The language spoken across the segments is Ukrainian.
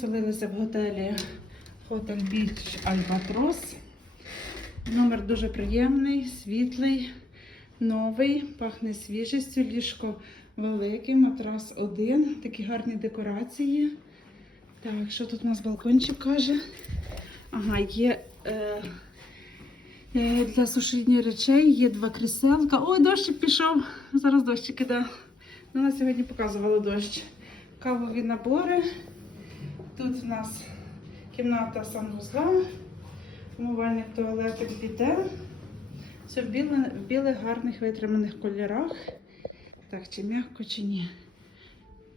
поселилися в готелі Hotel Beach Albatros. Номер дуже приємний, світлий, новий, пахне свіжістю, ліжко велике, матрас один, такі гарні декорації. Так, що тут у нас балкончик каже? Ага, є е, е, для сушіння речей, є два кріселка. О, дощик пішов. Зараз дощик іде. Ну, нас сьогодні показували дощ. Кавові набори. Тут у нас кімната санвузла, умивальник туалетик біде. Все в в білих гарних витриманих кольорах. Так, чи м'яко, чи ні?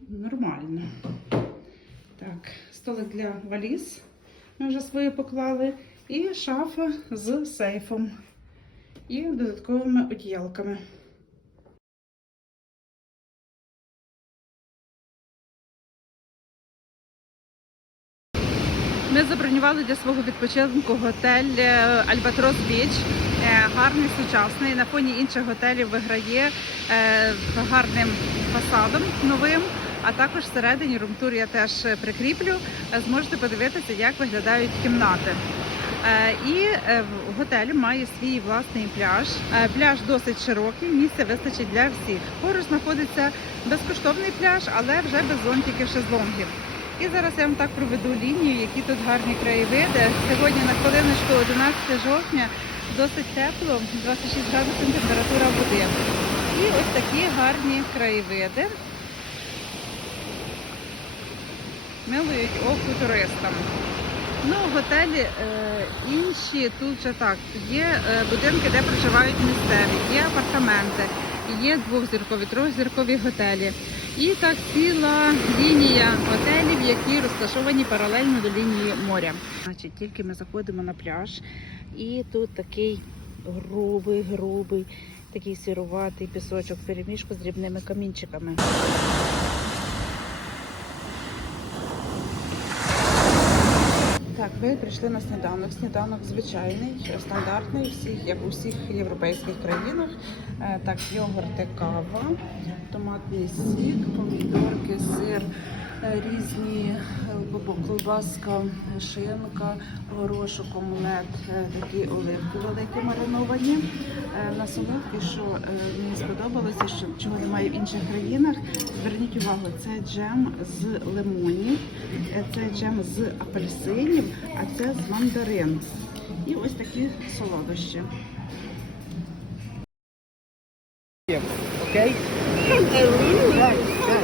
Нормально. Так, столик для валіз. Ми вже свої поклали. І шафа з сейфом. І додатковими одіялками. Ми забронювали для свого відпочинку готель е, Альбатрос Біч. Е, Гарний, сучасний. На фоні інших готелів виграє е, гарним фасадом новим. А також всередині румтур я теж прикріплю. Зможете подивитися, як виглядають кімнати. І в готелі має свій власний пляж. Пляж досить широкий, місця вистачить для всіх. Поруч знаходиться безкоштовний пляж, але вже без зонтиків шезлонгів. І зараз я вам так проведу лінію, які тут гарні краєвиди. Сьогодні на хвилиночку 11 жовтня досить тепло, 26 градусів температура води. І ось такі гарні краєвиди. Милують оку туристам. Ну, готелі е, інші тут вже так. Є е, будинки, де проживають місцеві, є апартаменти, є двохзіркові, трьохзіркові готелі. І так ціла лінія готелів, які розташовані паралельно до лінії моря. Значить, тільки ми заходимо на пляж, і тут такий грубий, грубий, такий сіруватий пісочок переміжку з дрібними камінчиками. Так, ви прийшли на сніданок. Сніданок звичайний, стандартний, всіх, як у всіх європейських країнах. Е, Так, йогурти, кава, томатний сік, е, різні е, колбаска, шинка, горошок, омлет, е, такі оливки великі мариновані. Е, На солодкі, що мені сподобалося, що чого немає в інших країнах. Зверніть увагу, це джем з лимонів, це джем з апельсинів, а це з мандарин. І ось такі солодощі. Окей? Euro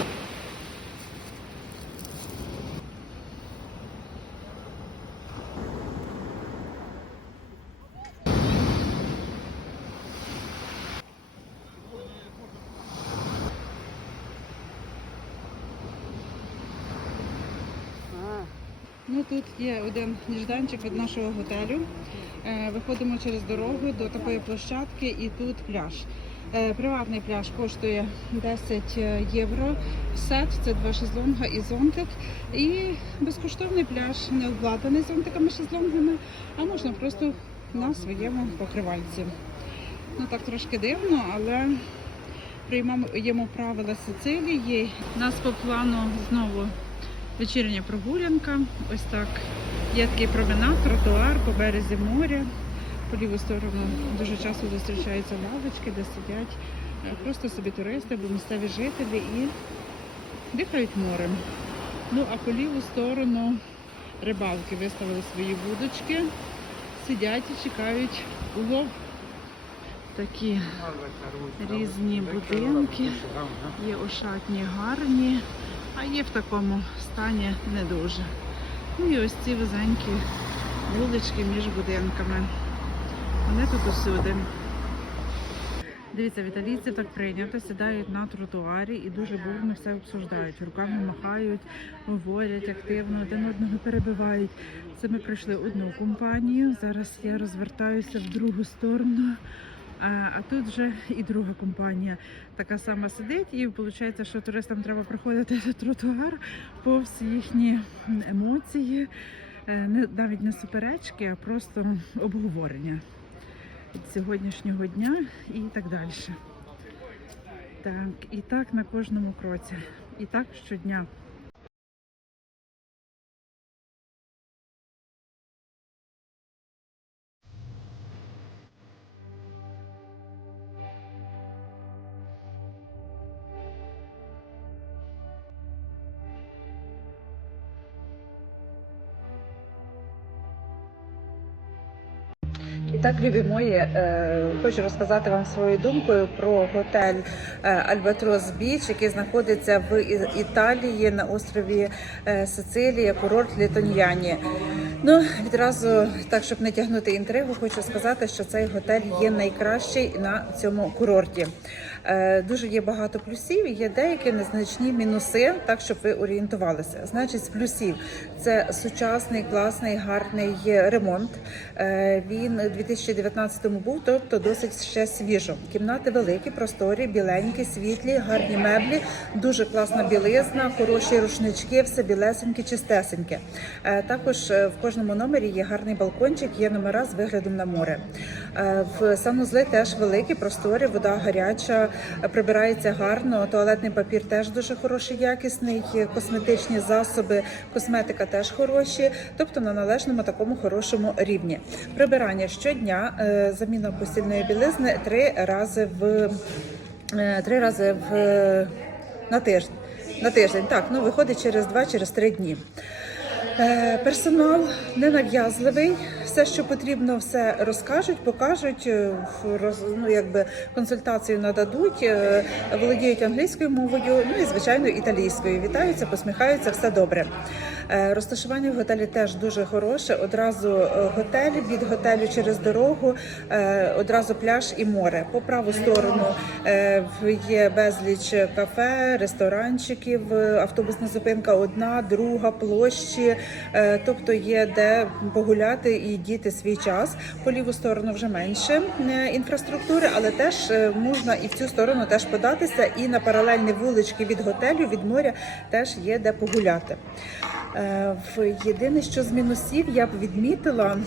Ну тут є один ніжданчик від нашого готелю. Е, Виходимо через дорогу до такої площадки і тут пляж. Е, Приватний пляж коштує 10 євро. Сет це два шезлонга і зонтик. І безкоштовний пляж не обладнаний зонтиками шезлонгами, а можна просто на своєму покривальці. Ну так трошки дивно, але приймаємо правила Сицилії. У нас по плану знову вечірня прогулянка. Ось так. Є такий променад, тротуар по березі моря. По ліву сторону дуже часто зустрічаються лавочки, де сидять е, просто собі туристи або місцеві жителі і дихають морем. Ну а по ліву сторону рибалки виставили свої вудочки, сидять і чекають улов. Такі різні будинки. Є ошатні гарні, а є в такому стані не дуже. Ну і ось ці вузенькі вулички між будинками. Вони тут усюди. Дивіться, в італійців так прийнято, сідають на тротуарі і дуже бурно все обсуждають. Руками махають, говорять активно, один одного перебивають. Це ми прийшли одну компанію. Зараз я розвертаюся в другу сторону. А, тут вже і друга компанія така сама сидить, і виходить, що туристам треба проходити тротуар повз їхні емоції. е, не навіть не суперечки, а просто обговорення від сьогоднішнього дня і так далі. Так, і так на кожному кроці, і так щодня. Так, любі мої, е, хочу розказати вам свою думку про готель Альбатрос Біч, який знаходиться в Італії на острові е, Сицилія, курорт Літоньяні. Ну, відразу, так щоб не тягнути інтригу, хочу сказати, що цей готель є найкращий на цьому курорті. Е, Дуже є багато плюсів, є деякі незначні мінуси, так щоб ви орієнтувалися. Значить, з плюсів це сучасний, класний, гарний ремонт. Е, Він у 2019 був, тобто досить ще свіжо. Кімнати великі, просторі, біленькі, світлі, гарні меблі, дуже класна білизна, хороші рушнички, все білесеньке, чистесеньке. Е, Також в кожному номері є гарний балкончик, є номера з виглядом на море. В санузли теж великі, просторі, вода гаряча, прибирається гарно. Туалетний папір теж дуже хороший, якісний. Косметичні засоби, косметика теж хороші, тобто на належному такому хорошому рівні. Прибирання щодня, е, заміна постільної білизни три рази в е, три рази в на тиждень. На тиждень, так, ну виходить через два, через три дні. Е, Персонал ненав'язливий, все, що потрібно, все розкажуть, покажуть, е, роз, ну, якби консультацію нададуть, е, володіють англійською мовою, ну і звичайно італійською. Вітаються, посміхаються, все добре. Е, Розташування в готелі теж дуже хороше. Одразу е, готель від готелю через дорогу, е, одразу пляж і море. По праву сторону є безліч кафе, ресторанчиків, автобусна зупинка одна, друга, площі. Тобто є де погуляти і діти свій час. По ліву сторону вже менше інфраструктури, але теж можна і в цю сторону теж податися. І на паралельні вулички від готелю, від моря теж є де погуляти. Е, В єдине, що з мінусів я б відмітила,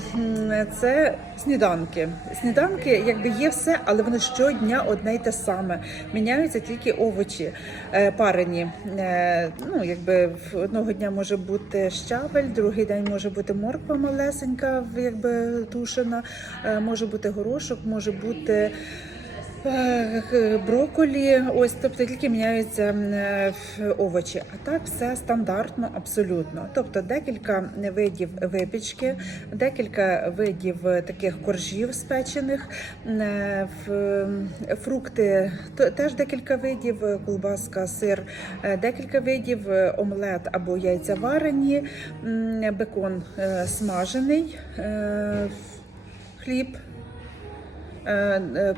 це сніданки. Сніданки, якби є все, але воно щодня одне й те саме. Міняються тільки овочі е, парені. Е, Ну, якби в одного дня може бути щавель, другий день може бути морква малесенька, якби тушена, може бути горошок, може бути. Е, Броколі, ось тобто тільки міняються е, овочі. А так все стандартно, абсолютно. Тобто декілька видів випічки, декілька видів таких коржів спечених, е, фрукти теж декілька видів, колбаска, сир, декілька видів, омлет або яйця варені, бекон смажений, хліб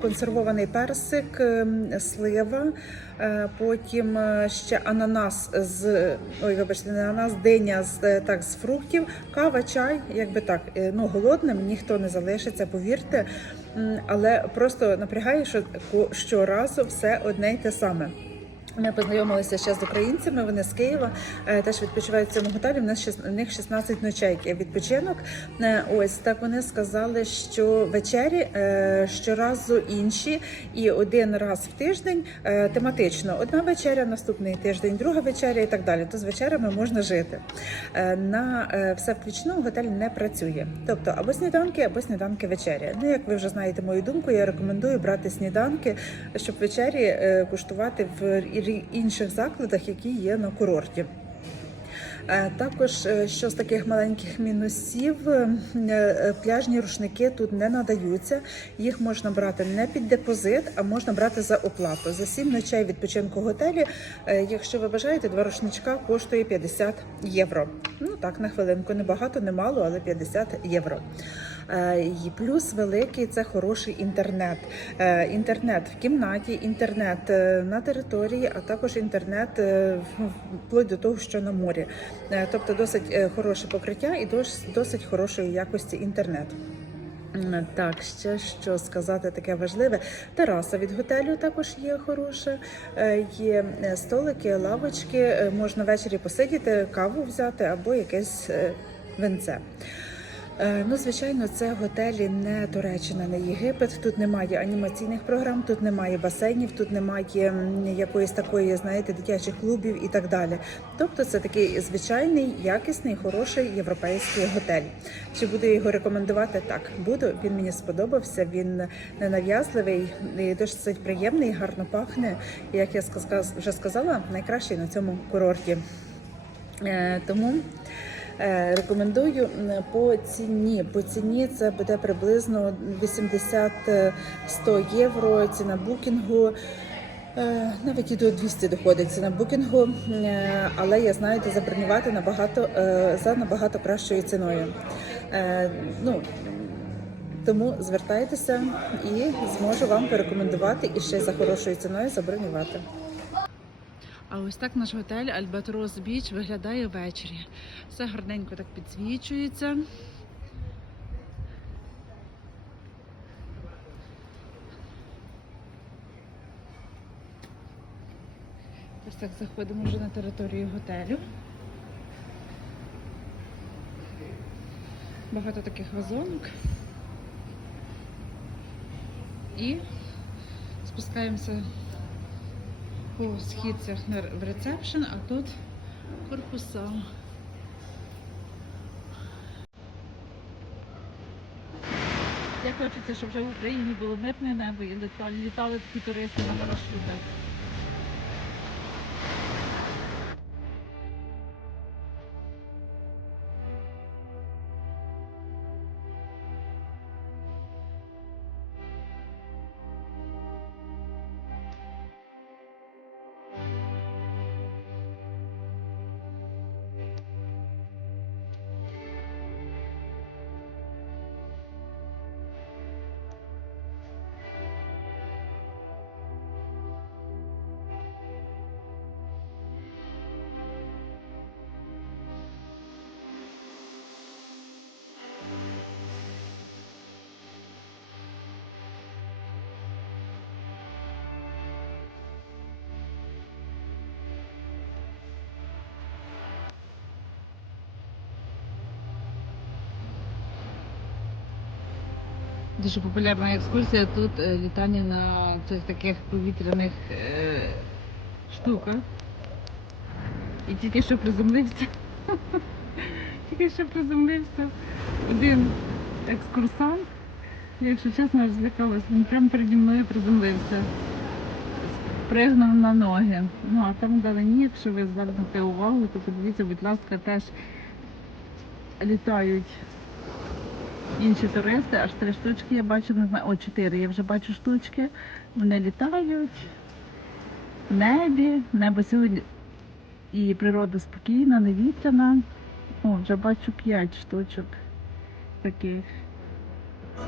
консервований персик, е, слива, е, потім е, ще ананас з ой, вибачте, не ананас, диня з е, так з фруктів, кава, чай, якби так. Е, Ну голодним ніхто не залишиться, повірте. Але просто напрягає, що щоразу все одне й те саме. Ми познайомилися ще з українцями. Вони з Києва е, теж відпочивають в цьому готелі. В нас в них 16 ночей відпочинок. Е, Ось так вони сказали, що вечері е, щоразу інші, і один раз в тиждень тематично. Одна вечеря, наступний тиждень, друга вечеря і так далі. То з вечерями можна жити. На все включно готель не працює. Тобто або сніданки, або сніданки вечеря. Ну як ви вже знаєте мою думку, я рекомендую брати сніданки, щоб вечері куштувати в інших закладах, які є на курорті. Е, Також е, що з таких маленьких мінусів, е, пляжні рушники тут не надаються. Їх можна брати не під депозит, а можна брати за оплату. За 7 ночей відпочинку готелі. Якщо ви бажаєте, два рушничка коштує 50 євро. Ну так, на хвилинку, не багато, не мало, але 50 євро. І плюс великий це хороший інтернет. Інтернет в кімнаті, інтернет на території, а також інтернет вплоть до того, що на морі. Е, Тобто досить е, хороше покриття і дос- досить хорошої якості інтернет. Так, ще що сказати таке важливе. Тераса від готелю також є хороша. Е, Є столики, лавочки. Можна ввечері посидіти, каву взяти або якесь венце. Ну, звичайно, це готелі не Туреччина, не Єгипет. Тут немає анімаційних програм, тут немає басейнів, тут немає якоїсь такої, знаєте, дитячих клубів і так далі. Тобто, це такий звичайний, якісний, хороший європейський готель. Чи буду його рекомендувати? Так, буду. Він мені сподобався. Він не нав'язливий, досить приємний, гарно пахне. Як я вже сказала, найкращий на цьому курорті. Е, Тому е, рекомендую м, по ціні. По ціні це буде приблизно 80-100 євро. Ціна букінгу. Е, Навіть і до 200 доходить ціна букінгу, Е, але я знаю, де забронювати набагато е, за набагато кращою ціною. Е, Ну тому звертайтеся і зможу вам порекомендувати і ще за хорошою ціною забронювати. А ось так наш готель Альбатрос Біч виглядає ввечері. Все гарненько так підсвічується. Ось так заходимо вже на територію готелю. Багато таких вазонок. І спускаємося по східцях в ресепшн, а тут корпуса. Як хочеться, щоб вже в Україні було мирне небо і літали, літали такі туристи на маршрутах. Дуже популярна екскурсія тут е, літання на цих таких повітряних е, штуках. І тільки що приземлився. Тільки що приземлився один екскурсант. Якщо чесно, аж злякалась, він прямо переді мною приземлився. Пригнув на ноги. Ну а там вдалині, якщо ви звернете увагу, то подивіться, будь ласка, теж літають інші туристи, аж три штучки я бачу, не знаю, о, чотири, я вже бачу штучки. Вони літають в небі, небо сьогодні і природа спокійна, невітряна. О, вже бачу п'ять штучок таких.